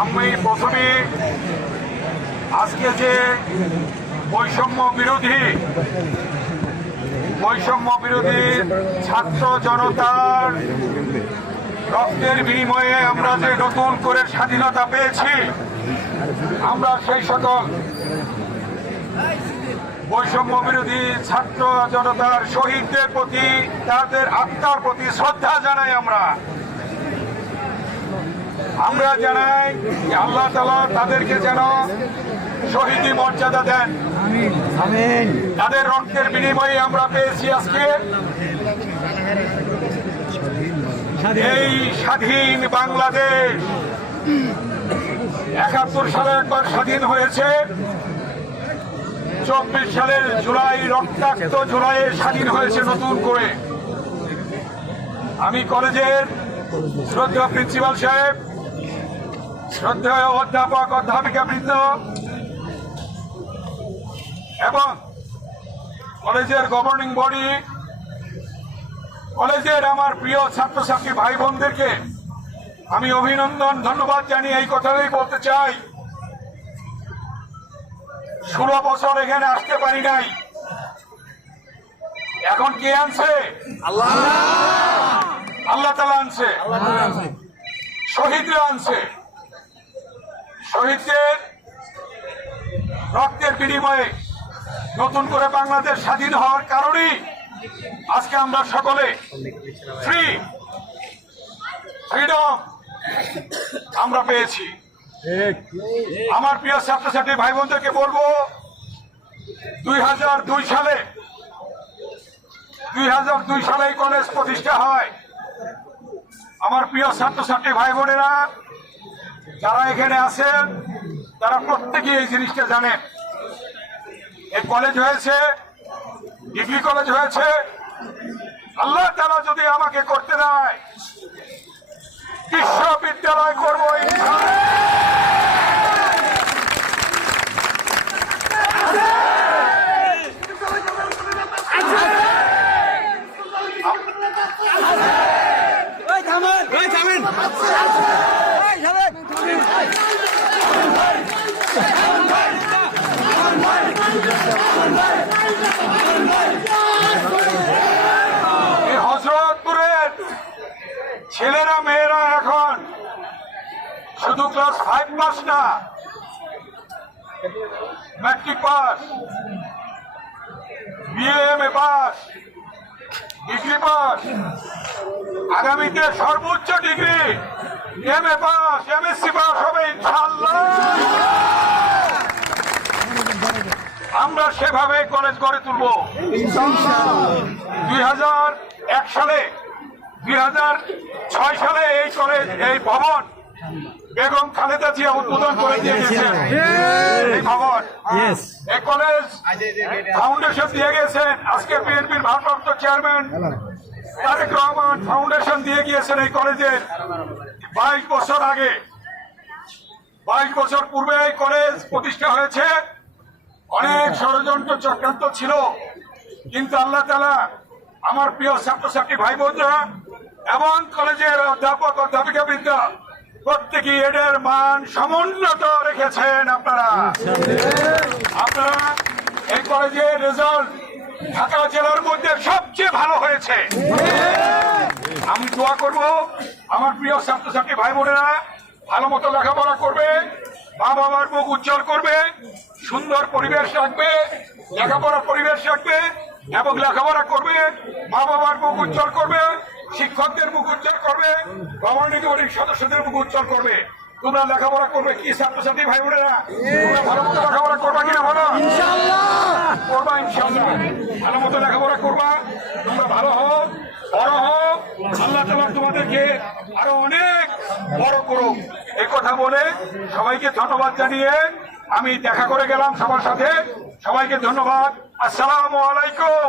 আমি প্রথমে আজকে যে বৈষম্য বিরোধী বৈষম্য বিরোধী ছাত্র জনতার রক্তের বিনিময়ে আমরা যে নতুন করে স্বাধীনতা পেয়েছি, আমরা সেই সকল বৈষম্য বিরোধী ছাত্র জনতার শহীদদের প্রতি, তাদের আত্মার প্রতি শ্রদ্ধা জানাই আমরা। আমরা জানাই আল্লাহ তালা তাদেরকে যেন শহীদি মর্যাদা দেন। তাদের রক্তের বিনিময়ে আমরা পেয়েছি আজকে এই স্বাধীন বাংলাদেশ। একাত্তর সালে একবার স্বাধীন হয়েছে। চব্বিশ সালের জুলাই রক্তাক্ত জুলাইয়ে স্বাধীন হয়েছে নতুন করে। আমি কলেজের শ্রদ্ধা প্রিন্সিপাল সাহেব শ্রদ্ধেয় অধ্যাপক অধ্যাপিকা বৃন্দ এবং কলেজের গভর্নিং বডি কলেজের আমার প্রিয় ছাত্রছাত্রী ভাই বোনদেরকে আমি অভিনন্দন ধন্যবাদ জানিয়ে এই কথাটাই বলতে চাই। ষোলো বছর এখানে আসতে পারি নাই। এখন কে আনছে? আল্লাহ। আল্লাহ তালা আনছে। শহীদরা আনছে। শহীদদের রক্তের বিনিময়ে নতুন করে বাংলাদেশ স্বাধীন হওয়ার কারণেই আজকে আমরা সকলে ফ্রি ফ্রিডম আমরা পেয়েছি। আমার প্রিয় ছাত্রছাত্রী ভাই বোনদেরকে বলব, দুই হাজার দুই সালে, দুই হাজার দুই সালে কলেজ প্রতিষ্ঠা হয়। আমার প্রিয় ছাত্রছাত্রী ভাই বোনেরা যারা এখানে আছেন, তারা প্রত্যেকে এই জিনিসটা জানেন। এই কলেজ হয়েছে ডিগ্রি কলেজ হয়েছে। আল্লাহ তারা যদি আমাকে করতে দেয় বিশ্ববিদ্যালয় করব ইনশাআল্লাহ। এই হজরতপুরের ছেলেরা মেয়েরা এখন শুধু ক্লাস ফাইভ পাস না matric pass BA M A pass degree pass আগামীতে সর্বোচ্চ degree M A pass MSc pass হবে ইনশাল্লাহ আমরা সেভাবে কলেজ গড়ে তুলবো। দুই হাজার এক সালে দুই হাজার ছয় সালে এই কলেজ এই ভবন বেগম খালেদা জিয়া উদ্বোধন করে দিয়ে গেছেন এই ভবন। এই কলেজ ফাউন্ডেশন দিয়ে গেছেন আজকে বিএনপির ভারপ্রাপ্ত চেয়ারম্যান তারেক রহমান ফাউন্ডেশন দিয়ে গিয়েছেন এই কলেজের। বাইশ বছর আগে বাইশ বছর পূর্বে এই কলেজ প্রতিষ্ঠা হয়েছে। অনেক ষড়যন্ত্র চক্রান্ত ছিল। কিন্তু আল্লাহ তালা আমার প্রিয় ছাত্রছাত্রী ভাই বোনরা এবং কলেজের অধ্যাপক অধ্যাপিকা বৃন্দা প্রত্যেকে এদের মান সমুন্নত রেখেছেন আপনারা। আপনারা এই কলেজের রেজাল্ট ঢাকা জেলার মধ্যে সবচেয়ে ভালো হয়েছে। আমি দোয়া করব আমার প্রিয় ছাত্রছাত্রী ভাই বোনেরা ভালো মতো লেখাপড়া করবে মা বাবার মুখ উজ্জ্বল করবে, সুন্দর পরিবেশ রাখবে, লেখাপড়ার পরিবেশ রাখবে এবং লেখাপড়া করবে মা বাবার মুখ উজ্জ্বল করবে শিক্ষকদের মুখ উজ্জ্বল করবে গভর্নিং বডির সদস্যদের মুখ উজ্জ্বল করবে। তোমরা লেখাপড়া করবে কি ছাত্রছাত্রী ভাই বোনেরা তোমরা ভালো মতো লেখাপড়া করবা কিনা ভালো করবা ইনশাল্লাহ ভালো মতো লেখাপড়া করবা তোমরা ভালো হোক বড় হোক আল্লাহ তালা তোমাদেরকে আরও অনেক বড় করুক। এই কথা বলে সবাইকে ধন্যবাদ জানিয়ে আমি দেখা করে গেলাম সবার সাথে। সবাইকে ধন্যবাদ। আসসালামু আলাইকুম।